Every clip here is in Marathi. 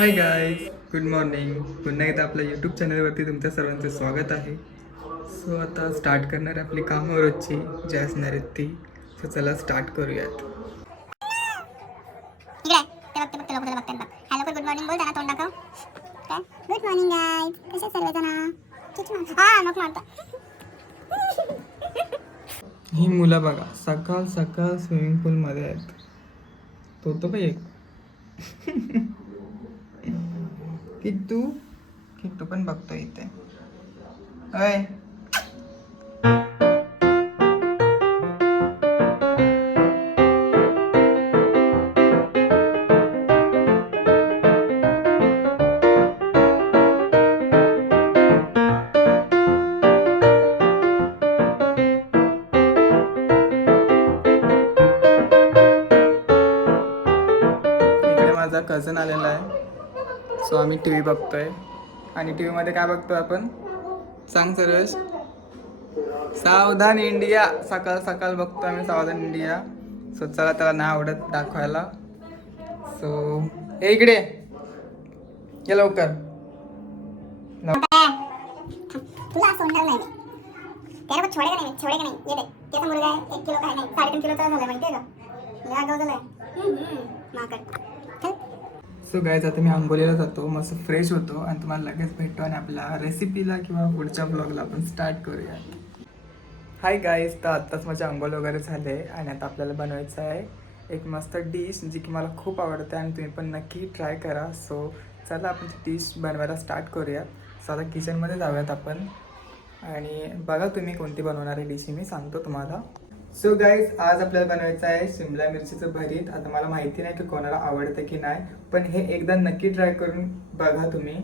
Hi guys, good morning. पुन्हा एकदा आपल्या यूट्यूब चॅनलवरती तुमच्या सर्वांचं स्वागत आहे. सो आता स्टार्ट करणार आहे आपली कामं रोजची जी असणार आहेत ती. सो चला स्टार्ट करूयात. हॅलो गुड मॉर्निंग बोल त्यांना तोंड दाखव. काय गुड मॉर्निंग गाईज, कसे सर्वजण? हा नको मारता. ही मुलं बघा सकाळ सकाळ स्विमिंग पूलमध्ये आहेत. तो का एक किट्टू पण बघतो इथे. अय माझा कझन आलेला आहे. सो आम्ही टी व्ही बघतोय. आणि टी व्हीमध्ये काय बघतोय आपण? सांग सर्वेश. सावधान इंडिया. सकाळ सकाळ बघतो आम्ही सावधान इंडिया. सो चला त्याला नाही आवडत दाखवायला. सो हे इकडे ये लवकर. तुला सोडणार नाही मी. त्याला पण छोडेगा नाही ये बे. त्याचा मुलगा आहे 1 किलो काय नाही 3.5 किलोचा झाला माहितीये का? लगा गाव झालाय. माकड. सो गाईज आता मी आंबोलीला जातो, मस्त फ्रेश होतो आणि तुम्हाला लगेच भेटतो आणि आपल्या रेसिपीला किंवा पुढच्या ब्लॉगला आपण स्टार्ट करूया. हाय गाईज, तर आत्ताच माझे आंघोळ वगैरे झाले आणि आता आपल्याला बनवायचं आहे एक मस्त डिश जी की मला खूप आवडते आणि तुम्ही पण नक्की ट्राय करा. सो चला आपण ती डिश बनवायला स्टार्ट करूया. सो आता किचनमध्ये जाऊयात आपण आणि बघा तुम्ही कोणती बनवणार आहे डिश मी सांगतो तुम्हाला. सो गाईज, आज आपल्याला बनवायचं आहे शिमला मिरचीचं भरीत. आता मला माहिती नाही की कोणाला आवडतं की नाही, पण हे एकदा नक्की ट्राय करून बघा तुम्ही,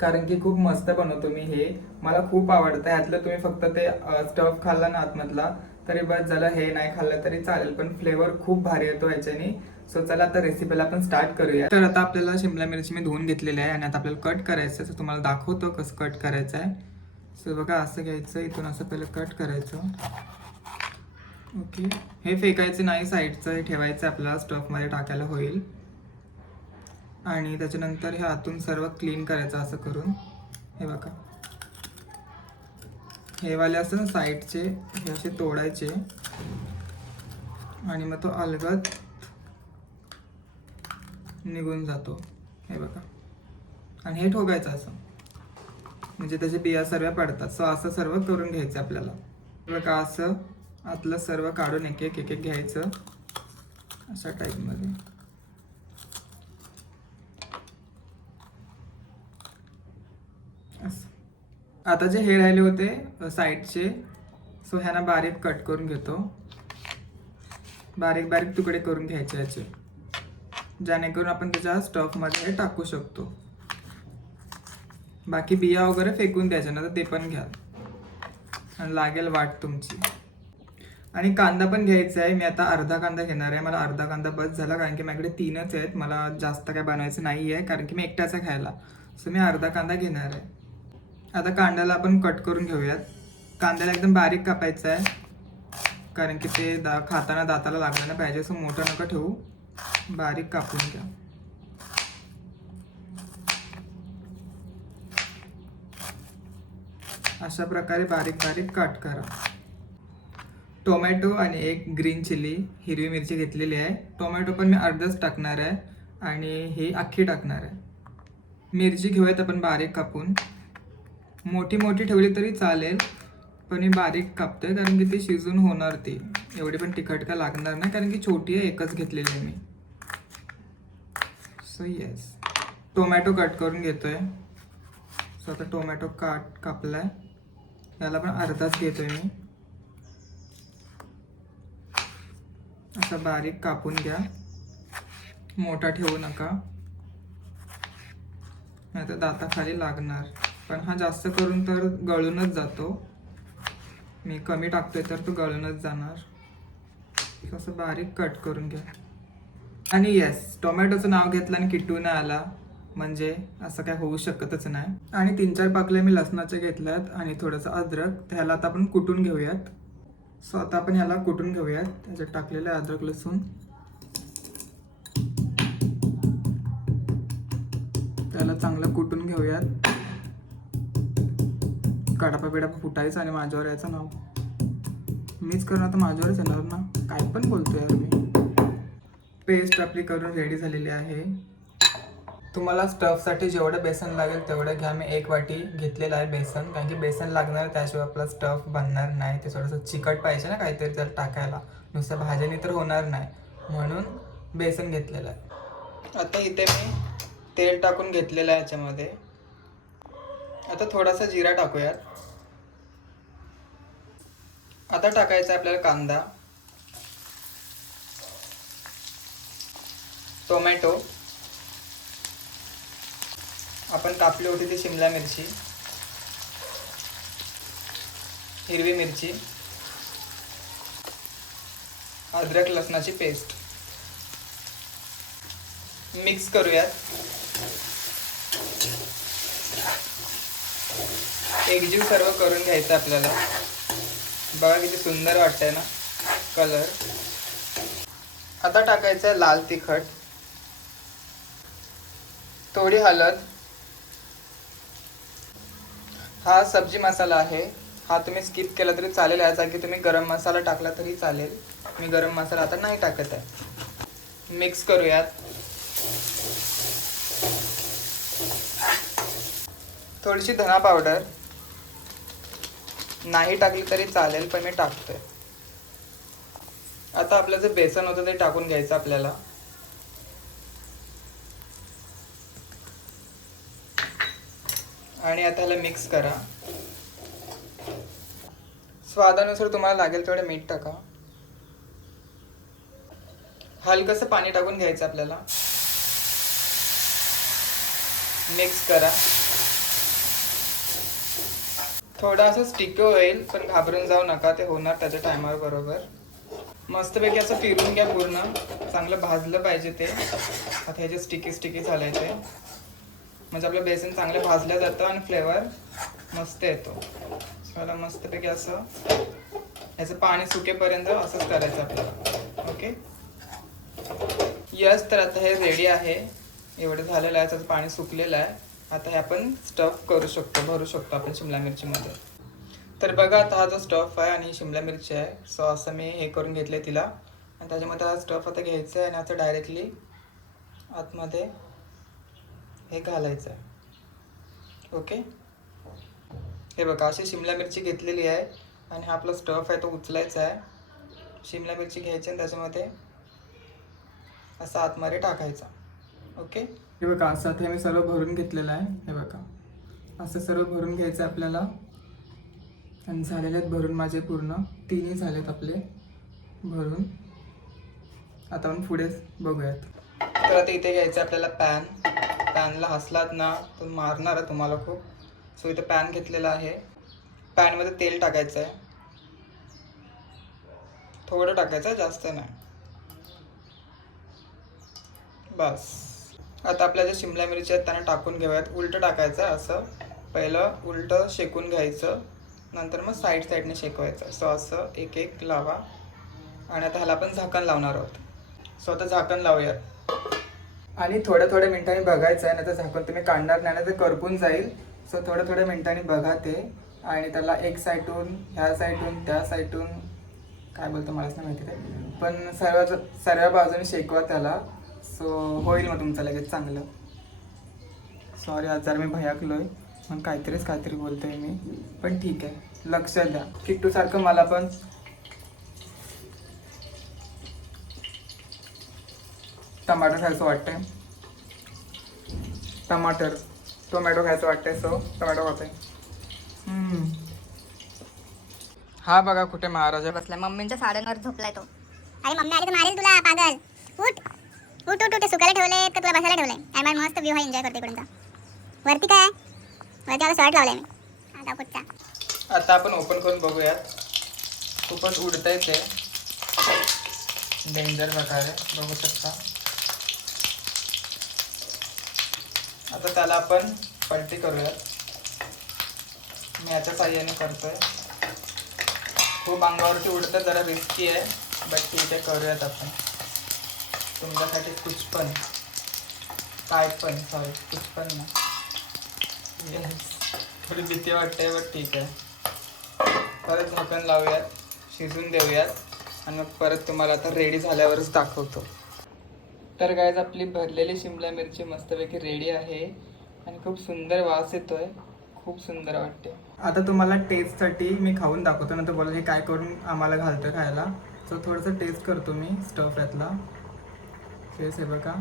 कारण की खूप मस्त बनवतो मी हे. मला खूप आवडतं. ह्यातलं तुम्ही फक्त ते स्टफ खाल्ला ना आतमधला तरी बस झालं, हे नाही खाल्लं तरी चालेल, पण फ्लेवर खूप भारी येतो ह्याच्याने. सो चला आता रेसिपीला आपण स्टार्ट करूया. तर आता आपल्याला शिमला मिरची मी धुवून घेतलेली आहे आणि आता आपल्याला कट करायचं आहे. तुम्हाला दाखवतो कसं कट करायचं आहे. सो बघा असं घ्यायचं, इथून असं पहिलं कट करायचं. ओके, हे फेकायचं नाही, साईडचं हे ठेवायचं आपल्याला स्टफमध्ये टाकायला होईल. आणि त्याच्यानंतर हे आतून सर्व क्लीन करायचं असं करून. हे बघा हे वाले असतं ना साईडचे, हे असे तोडायचे आणि मग तो अलगद निघून जातो. हे बघा, आणि हे ठोकायचं असं, म्हणजे त्याचे बिया सर्व पडतात. सो असं सर्व करून घ्यायचं आपल्याला. बघा असं आतलं सर्व काढून एक एक घ्यायचं अशा टाईपमध्ये. असं आता जे हे राहिले होते साईडचे, सो ह्यांना बारीक कट करून घेतो. बारीक बारीक तुकडे करून घ्यायचे याचे, जेणेकरून आपण त्याच्या स्टफमध्ये टाकू शकतो. बाकी बिया वगैरे फेकून द्यायचे ना, तर ते पण घ्या आणि लागेल वाट तुमची. आणि कांदा पण घ्यायचा आहे. मी आता अर्धा कांदा घेणार आहे. मला अर्धा कांदा बस झाला, कारण की माझ्याकडे 3च आहेत. मला जास्त काय बनवायचं नाही आहे, कारण की मी एकट्याचा खायला. सो मी अर्धा कांदा घेणार आहे. आता कांद्याला आपण कट करून घेऊयात. कांद्याला एकदम बारीक कापायचं आहे, कारण की ते खाताना दाताला लागलं नाही पाहिजे. सो मोठं नका ठेवू, बारीक कापून घ्या. अशा प्रकारे बारीक बारीक कट करा. टोमॅटो आणि एक ग्रीन चिली हिरवी मिरची घेतलेली आहे. टोमॅटो पण मी अर्धच टाकणार आहे आणि ही अख्खी टाकणार आहे. मिरची घेऊयात आपण बारीक कापून. मोठी मोठी ठेवली तरी चालेल, पण मी बारीक कापतोय कारण की ती शिजून होणार. ती एवढी पण तिखट का लागणार नाही, कारण की छोटी आहे, एकच घेतलेली आहे मी. सो येस, टोमॅटो कट करून घेतोय. सो आता टोमॅटो कापलाय, याला पण अर्धाच घेतोय मी. असं बारीक कापून घ्या, मोठा ठेवू नका, नाही तर दाताखाली लागणार. पण हा जास्त करून तर गळूनच जातो. मी कमी टाकतोय तर तो गळूनच जाणार. असं बारीक कट करून घ्या. आणि येस, टोमॅटोचं नाव घेतलं आणि किट्टू नाही आला म्हणजे असं काय होऊ शकतच नाही. आणि 3-4 पाकल्या मी लसणाचे घेतल्यात आणि थोडंसं अद्रक. त्याला आता आपण कुटून घेऊयात. सो आता आपण ह्याला कुटून घेऊयात. त्याच्यात टाकलेलं आहे अद्रक लसूण. त्याला चांगलं कुटून घेऊयात. कडापा बिडापा फुटायचं आणि माझ्यावर यायचं नाव. मीच करून आता माझ्यावरच येणार ना, काय पण बोलतो यार मी. पेस्ट आपली करून रेडी झालेली आहे. तुम्हाला स्टफसाठी जेवढं बेसन लागेल तेवढं घ्या. मी 1 वाटी घेतलेलं आहे बेसन, कारण की बेसन लागणार, त्याशिवाय आपला स्टफ बनणार नाही. ते थोडंसं चिकट पाहिजे ना काहीतरी त्याला टाकायला, नुसत्या भाज्याने तर होणार नाही, म्हणून बेसन घेतलेलं आहे. आता इथे मी तेल टाकून घेतलेलं आहे याच्यामध्ये. आता थोडासा जिरा टाकूयात. आता टाकायचा आहे आपल्याला कांदा, टोमॅटो, आपण कापली होती ती शिमला मिरची, हिरवी मिरची, अद्रक लसणाची पेस्ट मिक्स करूयात. एकजीव सर्व करून घ्यायचं आपल्याला. बघा किती सुंदर वाटतंय ना कलर. आता टाकायचं आहे लाल तिखट, थोडी हळद. हा सब्जी मसाला आहे, हा तुम्ही स्किप केला तरी चालेल. या जागी तुम्ही गरम मसाला टाकला तरी चालेल. मी गरम मसाला आता नाही टाकत आहे. मिक्स करूयात. थोडीशी धना पावडर, नाही टाकली तरी चालेल पण मी टाकतोय. आता आपलं जे बेसन होतं ते टाकून घ्यायचं आपल्याला. आणि आता ह्याला मिक्स करा. स्वादानुसार तुम्हाला लागेल तेवढे मीठ टाका. हलकसं पाणी टाकून घ्यायचं आपल्याला. मिक्स करा. थोडं असं स्टिकी होईल पण घाबरून जाऊ नका, ते होणार त्याच्या टायमावर बरोबर. मस्तपैकी असं फिरून घ्या पूर्ण, चांगलं भाजलं पाहिजे ते. आता ह्याचे स्टिकी झालंय ते, म्हणजे आपलं बेसन चांगलं भाजलं जातं आणि फ्लेवर मस्त येतो. मला मस्तपैकी असं याचं पाणी सुकेपर्यंत असंच करायचं आपल्याला. Okay, yes. तर आता हे रेडी आहे. एवढं झालेलं आहे, त्याचं पाणी सुकलेलं आहे. आता हे आपण स्टफ करू शकतो, भरू शकतो आपण शिमला मिरचीमध्ये. तर बघा आता हा जो स्टफ आहे आणि शिमला मिरची आहे, सो असं मी हे करून घेतलं तिला. आणि त्याच्यामध्ये हा स्टफ आता घ्यायचा आहे आणि आता डायरेक्टली आतमध्ये हे घालायचं आहे. ओके, हे बघा अशी शिमला मिरची घेतलेली आहे आणि हा आपला स्टफ आहे तो उचलायचा आहे. शिमला मिरची घ्यायची आणि त्याच्यामध्ये असं आतमध्ये टाकायचा. ओके, हे बघा असं आता मी सर्व भरून घेतलेलं आहे. हे बघा असं सर्व भरून घ्यायचं आहे आपल्याला. आणि झालेले आहेत भरून माझे पूर्ण 3 झालेत आपले भरून. आता आपण पुढे बघूयात. तर आता इथे घ्यायचं आपल्याला पॅन. पॅनला हसलात ना तर मारणार आहे तुम्हाला खूप. सो इथे पॅन घेतलेला आहे. पॅनमध्ये तेल टाकायचं आहे, थोडं टाकायचं, जास्त नाही, बस. आता आपल्या ज्या शिमला मिरची आहेत त्यांना टाकून घेऊयात. उलटं टाकायचं असं, पहिलं उलटं शेकून घ्यायचं, नंतर मग साईडने शेकवायचं. सो असं एक एक लावा. आणि आता ह्याला आपण झाकण लावणार आहोत. सो आता झाकण लावूयात आणि थोड्या मिनिटांनी बघायचं आहे, नाही तर झाकण तुम्ही काढणार नाही, तर करपून जाईल. सो थोड्या मिनिटांनी बघा ते. आणि त्याला एक साईडून, ह्या साईडून, त्या साईडून, काय बोलतो मलाच नाही माहिती ते, पण सर्व बाजूने शेकवा त्याला. सो होईल मग तुमचं लगेच चांगलं. सॉरी आज जरा मी भयाकलोय, मग काहीतरी बोलतोय मी, पण ठीक आहे. लक्ष द्या. किट्टूसारखं मला पण टमाटर खायचं वाटतंय. टोमॅटो खायचं वाटतंय. सो टोमॅटो खातोय. हा बघा कुठे महाराजा बसलाय मम्मींच्या साड्यांवर झोपलाय तो. अरे मम्मी आली तर मारेल तुला, पागल. उठ उठ उठ उठ. सुकायला ठेवले का तुला बसायला ठेवलंय? आणि मला मस्त व्ह्यू हा एन्जॉय करते इकडूनचा. वरती काय आहे? वरती आता शर्ट लावलाय मी आता कुठचा. आता आपण ओपन करून बघूयात. खूपच उडतंय ते, डेंजर प्रकारे बघू शकता. आता त्याला आपण पलटी करूयात. मी याच्या साह्याने करतोय. खूप अंगावरती उडतं, जरा रिस्की आहे, बट ठीक आहे, करूयात आपण तुमच्यासाठी कुछ पण. काय पण सॉरी कुछ पण ना. येस, थोडी भीती वाटते बट ठीक आहे. परत झाकण लावूयात, शिजून देऊयात आणि मग परत तुम्हाला आता रेडी झाल्यावरच दाखवतो. तर गाईज आपली भरलेली शिमला मिरची मस्तपैकी रेडी आहे आणि खूप सुंदर वास येतोय, खूप सुंदर वाटते. आता तुम्हाला टेस्टसाठी मी खाऊन दाखवतो, नंतर बोला हे काय करून आम्हाला घालतं खायला. सो थोडंसं टेस्ट करतो मी स्टफ यातला. फेस आहे बघा.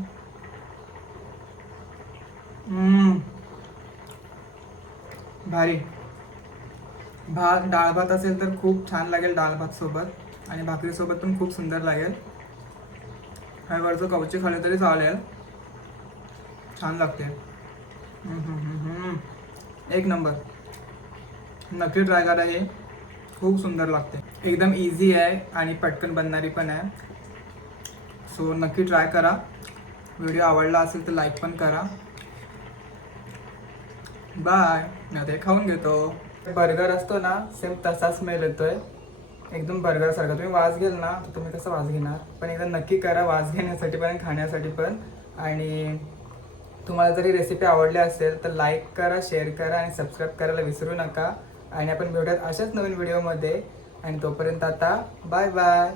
भारी. डाळ भात असेल तर खूप छान लागेल डाळ भात सोबत, आणि भाकरीसोबत पण खूप सुंदर लागेल. ह्या वरचं कवचे खाल्ले तरी चालेल, छान लागते. एक नंबर. नक्की ट्राय करा, हे खूप सुंदर लागते. एकदम इझी आहे आणि पटकन बनणारी पण आहे. सो नक्की ट्राय करा. व्हिडिओ आवडला असेल तर लाईक पण करा. बाय. मी आता हे खाऊन घेतो. बर्गर असतो ना, सेम तसा स्मेल येतोय एकदम बर्गरसारखा. तुम्ही वास घेल ना तर तुम्ही कसं वास घेणार, पण एकदा नक्की करा वास घेण्यासाठी पण आणि खाण्यासाठी पण. आणि तुम्हाला जरी रेसिपी आवडली असेल तर लाईक करा, शेअर करा आणि सबस्क्राईब करायला विसरू नका. आणि आपण भेटूयात अशाच नवीन व्हिडिओमध्ये. आणि तोपर्यंत आता बाय बाय.